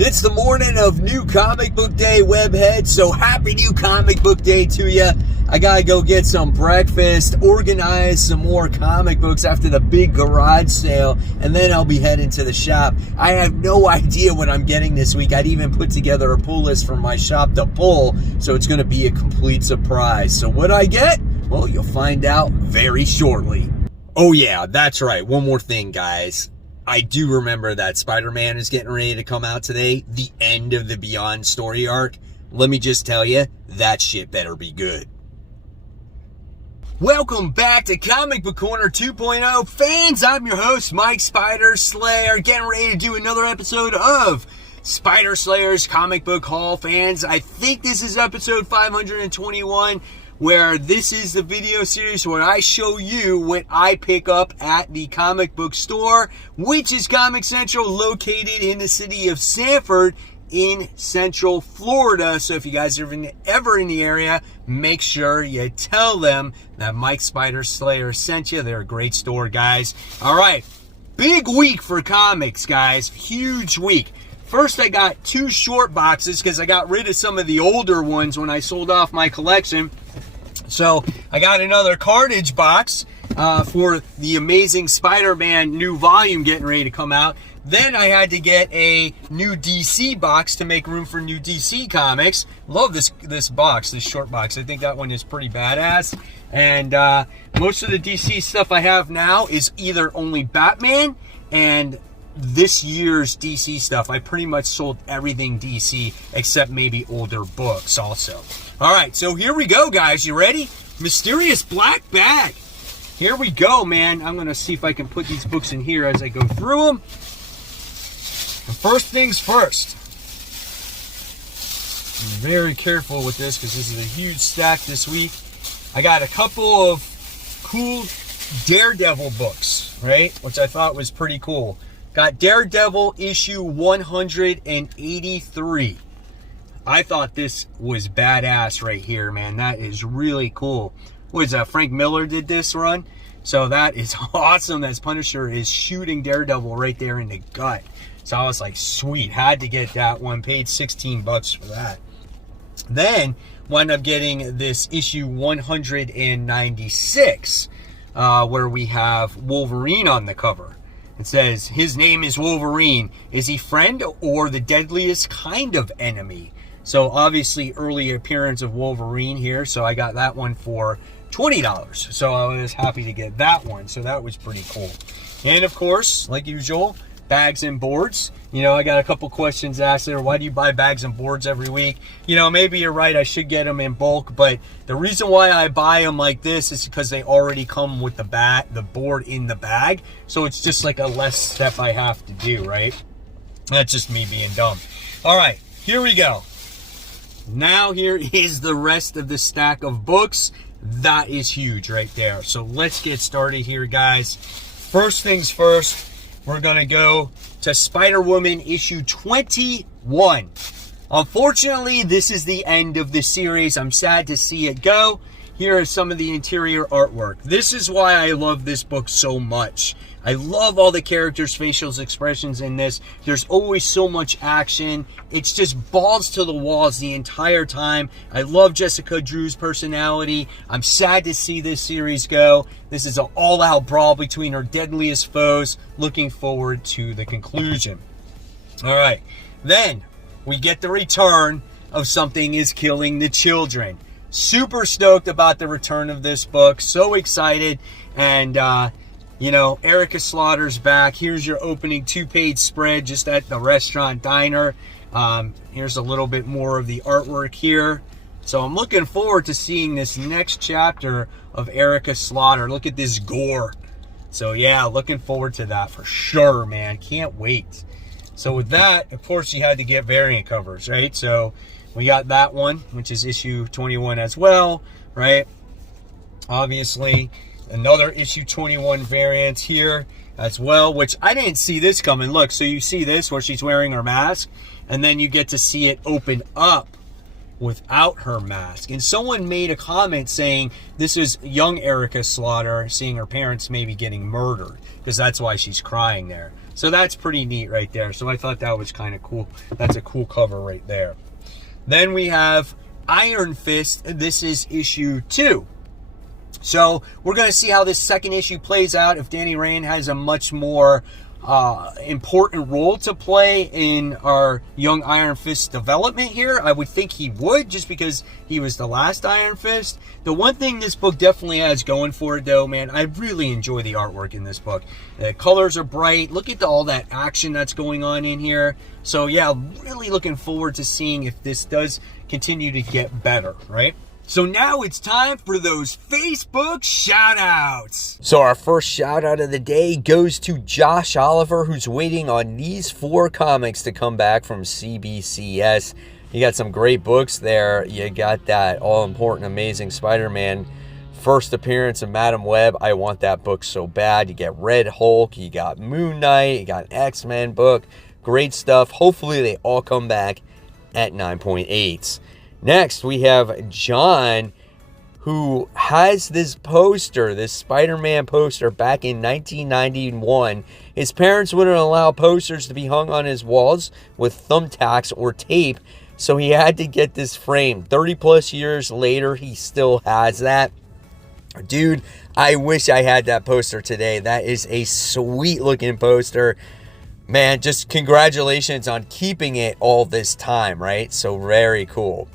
It's the morning of New Comic Book Day, Webhead, so happy New Comic Book Day to you. I gotta go get some breakfast, organize some more comic books after the big garage sale, and then I'll be heading to the shop. I have no idea what I'm getting this week. I'd even put together a pull list from my shop to pull, so it's gonna be a complete surprise. So what I get? Well, you'll find out very shortly. Oh yeah, that's right. One more thing, guys. I do remember that Spider-Man is getting ready to come out today, the end of the Beyond story arc. Let me just tell you, that shit better be good. Welcome back to Comic Book Corner 2.0. Fans, I'm your host, Mike Spider Slayer, getting ready to do another episode of Spider Slayer's Comic Book Haul. Fans, I think this is episode 521. Where this is the video series where I show you what I pick up at the comic book store, which is Comic Central, located in the city of Sanford in Central Florida. So if you guys are ever in the area, make sure you tell them that Mike Spider Slayer sent you. They're a great store, guys. All right, big week for comics, guys. Huge week. First, I got two short boxes because I got rid of some of the older ones when I sold off my collection. So I got another Carnage box for the Amazing Spider-Man new volume getting ready to come out. Then I had to get a new DC box to make room for new DC comics. Love this box, this short box. I think that one is pretty badass. And most of the DC stuff I have now is either only Batman and this year's DC stuff. I pretty much sold everything DC except maybe older books also. All right, so here we go, guys. You ready? Mysterious Black Bag. Here we go, man. I'm going to see if I can put these books in here as I go through them. And first things first. I'm very careful with this because this is a huge stack this week. I got a couple of cool Daredevil books, right? Which I thought was pretty cool. Got Daredevil issue 183. I thought this was badass right here, man. That is really cool. What is that? Frank Miller did this run. So that is awesome. That Punisher is shooting Daredevil right there in the gut. So I was like, sweet. Had to get that one. Paid $16 for that. Then wound up getting this issue 196, where we have Wolverine on the cover. It says, his name is Wolverine. Is he friend or the deadliest kind of enemy? So obviously early appearance of Wolverine here. So I got that one for $20. So I was happy to get that one. So that was pretty cool. And of course, like usual, bags and boards. You know, I got a couple questions asked there. Why do you buy bags and boards every week? You know, maybe you're right. I should get them in bulk. But the reason why I buy them like this is because they already come with the board in the bag. So it's just like a less step I have to do, right? That's just me being dumb. All right, here we go. Now here is the rest of the stack of books. That is huge right there. So let's get started here, guys. First things first, we're going to go to Spider-Woman issue 21. Unfortunately, this is the end of the series. I'm sad to see it go. Here is some of the interior artwork. This is why I love this book so much. I love all the characters' facial expressions in this. There's always so much action. It's just balls to the walls the entire time. I love Jessica Drew's personality. I'm sad to see this series go. This is an all-out brawl between her deadliest foes. Looking forward to the conclusion. All right. Then we get the return of Something is Killing the Children. Super stoked about the return of this book. So excited. And, you know, Erica Slaughter's back. Here's your opening two-page spread just at the restaurant diner. Here's a little bit more of the artwork here. So I'm looking forward to seeing this next chapter of Erica Slaughter. Look at this gore. So yeah, looking forward to that for sure, man. Can't wait. So with that, of course, you had to get variant covers, right? So we got that one, which is issue 21 as well, right? Obviously, another issue 21 variant here as well, which I didn't see this coming. Look, so you see this where she's wearing her mask, and then you get to see it open up without her mask. And someone made a comment saying this is young Erica Slaughter seeing her parents maybe getting murdered, because that's why she's crying there. So that's pretty neat right there. So I thought that was kind of cool. That's a cool cover right there. Then we have Iron Fist. This is issue 2. So we're going to see how this second issue plays out, if Danny Rand has a much more important role to play in our young Iron Fist development here. I would think he would, just because he was the last Iron Fist. The one thing this book definitely has going for it, though, man, I really enjoy the artwork in this book. The colors are bright. Look at all that action that's going on in here. So yeah, really looking forward to seeing if this does continue to get better, right? So now it's time for those Facebook shout-outs. So our first shout-out of the day goes to Josh Oliver, who's waiting on these 4 comics to come back from CBCS. You got some great books there. You got that all-important, amazing Spider-Man first appearance of Madam Web. I want that book so bad. You get Red Hulk, you got Moon Knight, you got an X-Men book. Great stuff. Hopefully they all come back at 9.8s. Next, we have John, who has this poster, this Spider-Man poster back in 1991. His parents wouldn't allow posters to be hung on his walls with thumbtacks or tape, so he had to get this framed. 30 plus years later, he still has that. Dude, I wish I had that poster today. That is a sweet looking poster. Man, just congratulations on keeping it all this time, right? So very cool.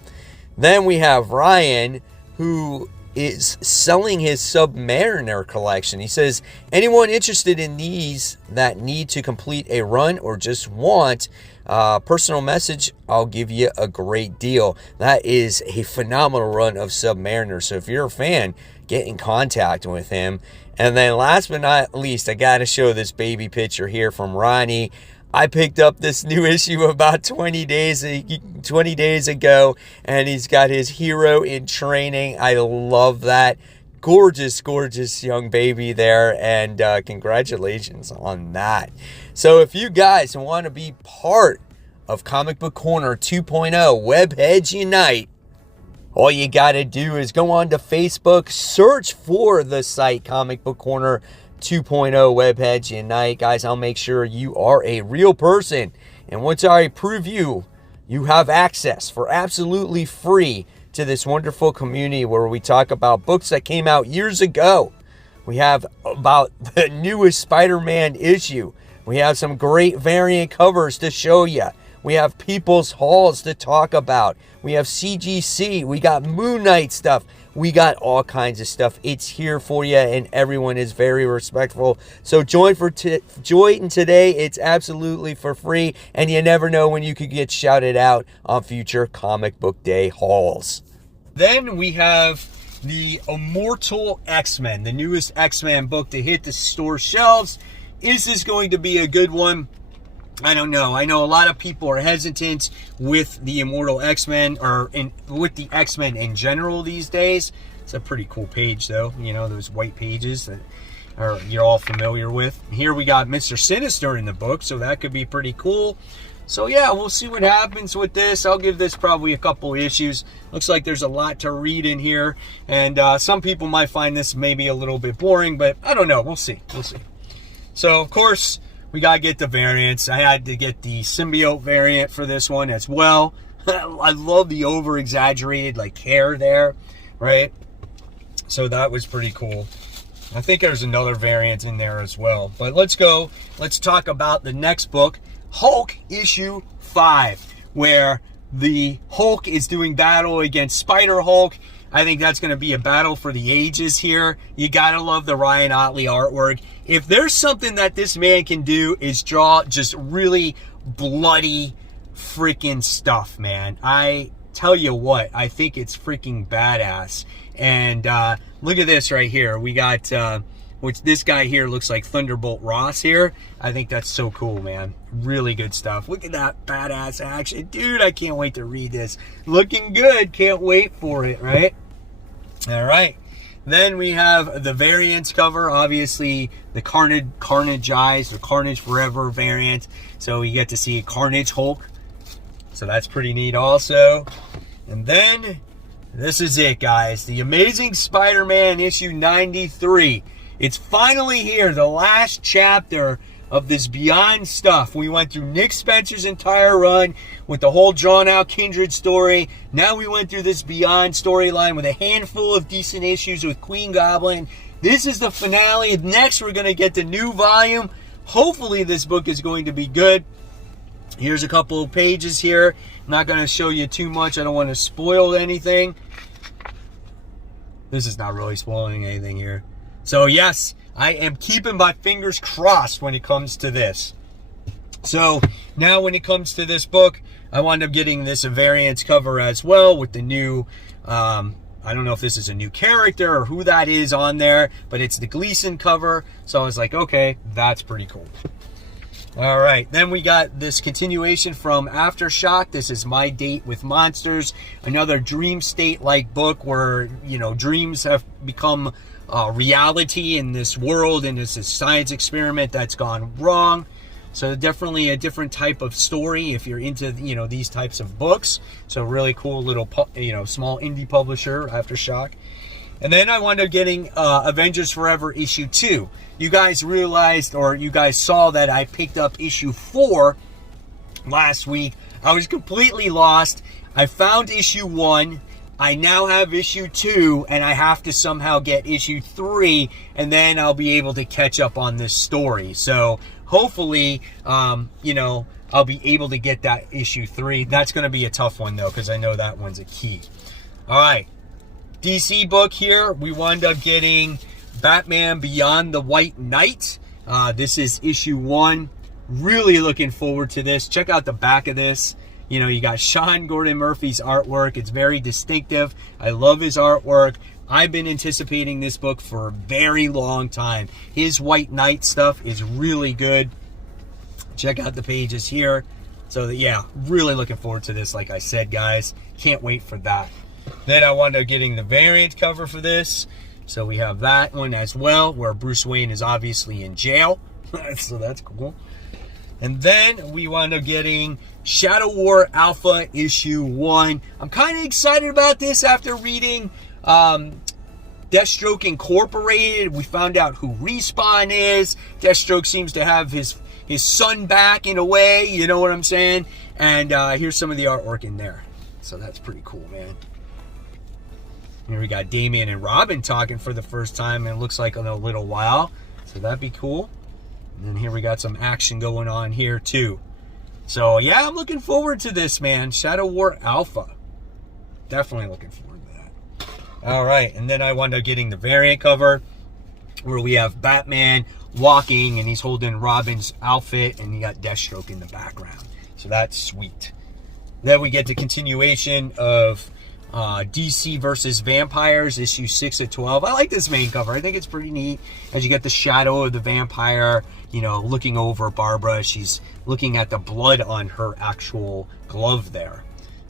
Then we have Ryan, who is selling his Submariner collection. He says, anyone interested in these that need to complete a run or just want personal message, I'll give you a great deal. That is a phenomenal run of Submariner. So if you're a fan, get in contact with him. And then last but not least, I got to show this baby picture here from Ronnie. I picked up this new issue about 20 days ago, and he's got his hero in training. I love that. Gorgeous, gorgeous young baby there, and congratulations on that. So if you guys want to be part of Comic Book Corner 2.0, Webheads Unite, all you got to do is go on to Facebook, search for the site Comic Book Corner 2.0 Webheads Unite. Guys, I'll make sure you are a real person. And once I prove you have access for absolutely free to this wonderful community where we talk about books that came out years ago. We have about the newest Spider-Man issue. We have some great variant covers to show you. We have People's Halls to talk about. We have CGC. We got Moon Knight stuff. We got all kinds of stuff. It's here for you, and everyone is very respectful. So join today. It's absolutely for free, and you never know when you could get shouted out on future Comic Book Day hauls. Then we have the Immortal X-Men, the newest X-Men book to hit the store shelves. Is this going to be a good one? I don't know. I know a lot of people are hesitant with the Immortal X-Men, or with the X-Men in general these days. It's a pretty cool page, though. You know, those white pages that you're all familiar with. Here we got Mr. Sinister in the book, so that could be pretty cool. So yeah, we'll see what happens with this. I'll give this probably a couple issues. Looks like there's a lot to read in here, and some people might find this maybe a little bit boring, but I don't know. We'll see. We'll see. So, of course, we got to get the variants. I had to get the symbiote variant for this one as well. I love the over-exaggerated, like, hair there, right? So that was pretty cool. I think there's another variant in there as well. But let's go. Let's talk about the next book, Hulk issue 5, where the Hulk is doing battle against Spider-Hulk. I think that's going to be a battle for the ages here. You got to love the Ryan Ottley artwork. If there's something that this man can do is draw just really bloody freaking stuff, man. I tell you what, I think it's freaking badass. And look at this right here. We got, which this guy here looks like Thunderbolt Ross here. I think that's so cool, man. Really good stuff. Look at that badass action. Dude, I can't wait to read this. Looking good. Can't wait for it, right? All right. Then we have the variants cover. Obviously, the Carnage Eyes, the Carnage Forever variant. So you get to see Carnage Hulk. So that's pretty neat also. And then, this is it, guys. The Amazing Spider-Man issue 93. It's finally here. The last chapter of this Beyond stuff. We went through Nick Spencer's entire run with the whole drawn-out Kindred story. Now we went through this Beyond storyline with a handful of decent issues with Queen Goblin. This is the finale. Next, we're going to get the new volume. Hopefully, this book is going to be good. Here's a couple of pages here. I'm not going to show you too much. I don't want to spoil anything. This is not really spoiling anything here. So, yes, I am keeping my fingers crossed when it comes to this. So, now when it comes to this book, I wound up getting this a variant cover as well with the new, I don't know if this is a new character or who that is on there, but it's the Gleason cover. So I was like, okay, that's pretty cool. All right, then we got this continuation from Aftershock. This is My Date with Monsters, another dream state-like book where, you know, dreams have become reality in this world, and it's a science experiment that's gone wrong. So definitely a different type of story if you're into, you know, these types of books. So really cool little, you know, small indie publisher, Aftershock. And then I wound up getting Avengers Forever issue 2. You guys realized, or you guys saw that I picked up issue 4 last week. I was completely lost. I found issue 1. I now have issue 2, and I have to somehow get issue 3, and then I'll be able to catch up on this story. So hopefully, you know, I'll be able to get that issue 3. That's going to be a tough one, though, because I know that one's a key. All right. DC book here. We wound up getting Batman Beyond the White Knight. This is issue 1. Really looking forward to this. Check out the back of this. You know, you got Sean Gordon Murphy's artwork. It's very distinctive. I love his artwork. I've been anticipating this book for a very long time. His White Knight stuff is really good. Check out the pages here. So, yeah, really looking forward to this, like I said, guys. Can't wait for that. Then I wound up getting the variant cover for this. So we have that one as well, where Bruce Wayne is obviously in jail. So that's cool. And then we wound up getting Shadow War Alpha issue 1. I'm kind of excited about this after reading Deathstroke Incorporated. We found out who Respawn is. Deathstroke seems to have his son back in a way, you know what I'm saying? And here's some of the artwork in there. So that's pretty cool, man. Here we got Damian and Robin talking for the first time, and it looks like in a little while. So that'd be cool. And then here we got some action going on here too. So yeah, I'm looking forward to this, man. Shadow War Alpha. Definitely looking forward to that. All right, and then I wound up getting the variant cover where we have Batman walking and he's holding Robin's outfit and you got Deathstroke in the background. So that's sweet. Then we get the continuation of DC versus Vampires, issue 6 of 12. I like this main cover. I think it's pretty neat. As you get the shadow of the vampire, you know, looking over Barbara. She's looking at the blood on her actual glove there.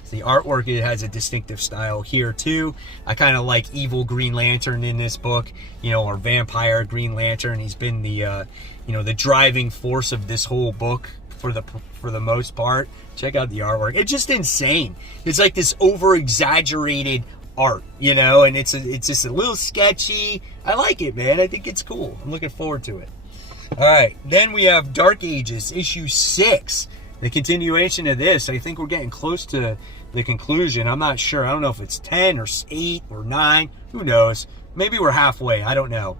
The artwork, it has a distinctive style here too. I kind of like evil Green Lantern in this book, you know, or vampire Green Lantern. He's been the, you know, the driving force of this whole book for the most part. Check out the artwork. It's just insane. It's like this over-exaggerated art, you know, and it's just a little sketchy. I like it, man. I think it's cool. I'm looking forward to it. All right, then we have Dark Ages, issue 6. The continuation of this. I think we're getting close to the conclusion. I'm not sure. I don't know if it's 10 or 8 or 9. Who knows? Maybe we're halfway. I don't know.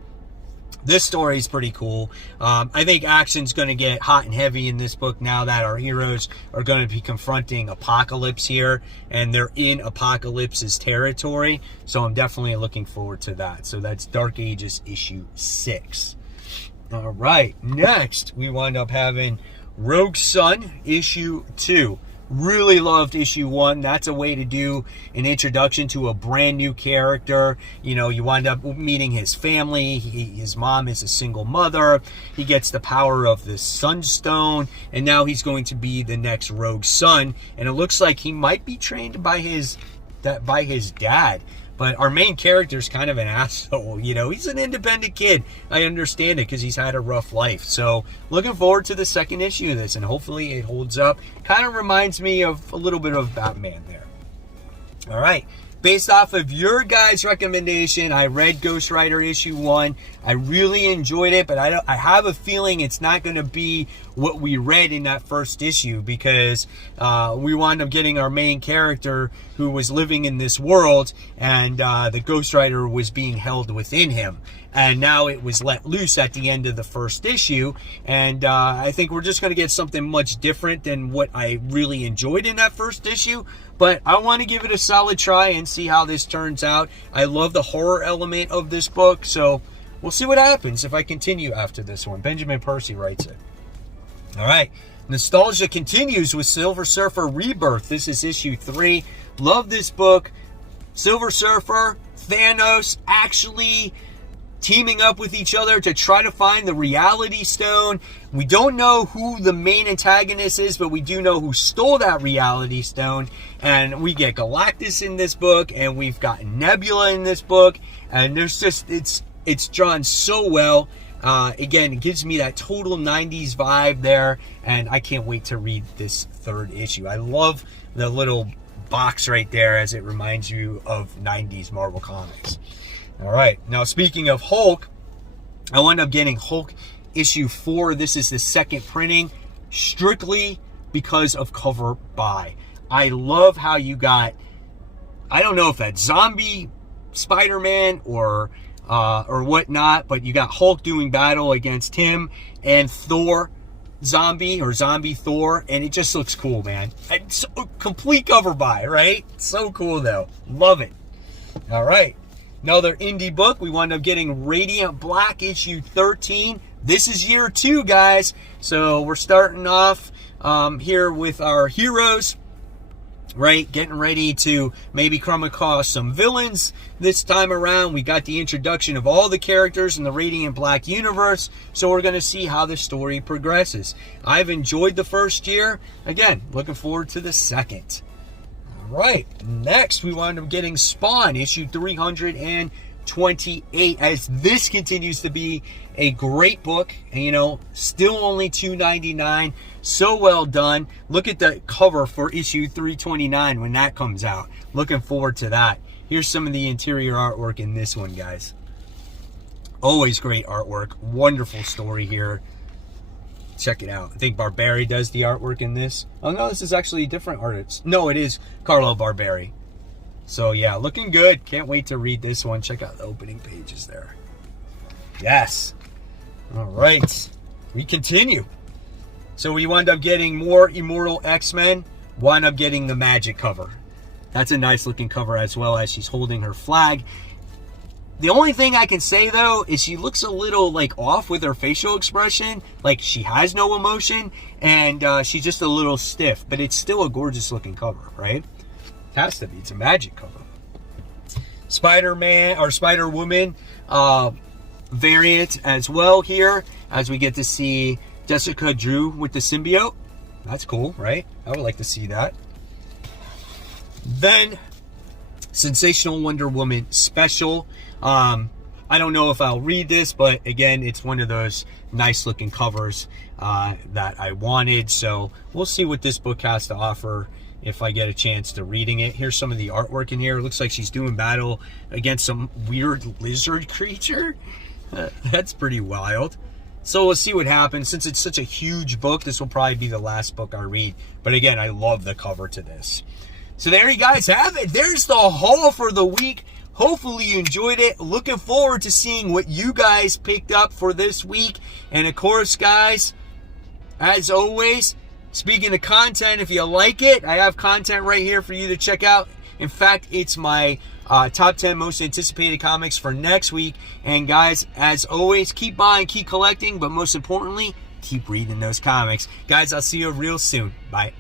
This story is pretty cool. I think action's going to get hot and heavy in this book now that our heroes are going to be confronting Apocalypse here, and they're in Apocalypse's territory. So I'm definitely looking forward to that. So that's Dark Ages issue 6. All right, next we wind up having Rogue Sun issue 2. Really loved issue 1. That's a way to do an introduction to a brand new character. You know, you wind up meeting his family. His mom is a single mother. He gets the power of the Sunstone, and now he's going to be the next Rogue Sun. And it looks like he might be trained by his dad. But our main character is kind of an asshole. You know, he's an independent kid. I understand it because he's had a rough life. So looking forward to the second issue of this, and hopefully it holds up. Kind of reminds me of a little bit of Batman there. All right. based off of your guys' recommendation, I read Ghost Rider issue 1. I really enjoyed it, but I have a feeling it's not going to be what we read in that first issue, because we wound up getting our main character who was living in this world, and the Ghost Rider was being held within him. And now it was let loose at the end of the first issue. And I think we're just going to get something much different than what I really enjoyed in that first issue. But I want to give it a solid try and see how this turns out. I love the horror element of this book. So we'll see what happens if I continue after this one. Benjamin Percy writes it. All right. Nostalgia continues with Silver Surfer Rebirth. This is issue 3. Love this book. Silver Surfer, Thanos actually teaming up with each other to try to find the Reality Stone. We don't know who the main antagonist is, but we do know who stole that Reality Stone. And we get Galactus in this book, and we've got Nebula in this book, and there's just, it's drawn so well. Again, it gives me that total 90s vibe there, and I can't wait to read this third issue. I love the little box right there, as it reminds you of 90s Marvel Comics. All right, now speaking of Hulk, I wound up getting Hulk issue 4. This is the second printing, strictly because of cover by. I love how you got, I don't know if that's zombie Spider-Man or whatnot, but you got Hulk doing battle against him and Thor zombie or zombie Thor, and it just looks cool, man. It's a complete cover by, right? So cool though. Love it. All right. Another indie book, we wound up getting Radiant Black issue 13. This is year 2, guys. So we're starting off here with our heroes, right? Getting ready to maybe come across some villains this time around. We got the introduction of all the characters in the Radiant Black universe. So we're going to see how the story progresses. I've enjoyed the first year. Again, looking forward to the second. Right, next we wound up getting Spawn issue 328, as this continues to be a great book, and you know, still only $2.99. So well done. Look at the cover for issue 329 when that comes out. Looking forward to that. Here's some of the interior artwork in this one, guys. Always great artwork. Wonderful story here. Check it out. I think Barberi does the artwork in this. Oh no, this is actually a different artist. No, it is Carlo Barberi. So yeah, looking good. Can't wait to read this one. Check out the opening pages there. Yes. All right. We continue. So we wound up getting more Immortal X-Men. Wound up getting the Magic cover. That's a nice looking cover, as well as she's holding her flag. The only thing I can say, though, is she looks a little, like, off with her facial expression. Like, she has no emotion, and she's just a little stiff. But it's still a gorgeous-looking cover, right? It has to be. It's a Magic cover. Spider-Man, or Spider-Woman variant as well here, as we get to see Jessica Drew with the symbiote. That's cool, right? I would like to see that. Then, Sensational Wonder Woman special. I don't know if I'll read this, but again, it's one of those nice looking covers that I wanted. So we'll see what this book has to offer if I get a chance to reading it. Here's some of the artwork in here. It looks like she's doing battle against some weird lizard creature. That's pretty wild. So we'll see what happens. Since it's such a huge book, this will probably be the last book I read. But again, I love the cover to this. So there you guys have it. There's the haul for the week. Hopefully you enjoyed it. Looking forward to seeing what you guys picked up for this week. And of course, guys, as always, speaking of content, if you like it, I have content right here for you to check out. In fact, it's my top 10 most anticipated comics for next week. And guys, as always, keep buying, keep collecting, but most importantly, keep reading those comics. Guys, I'll see you real soon. Bye.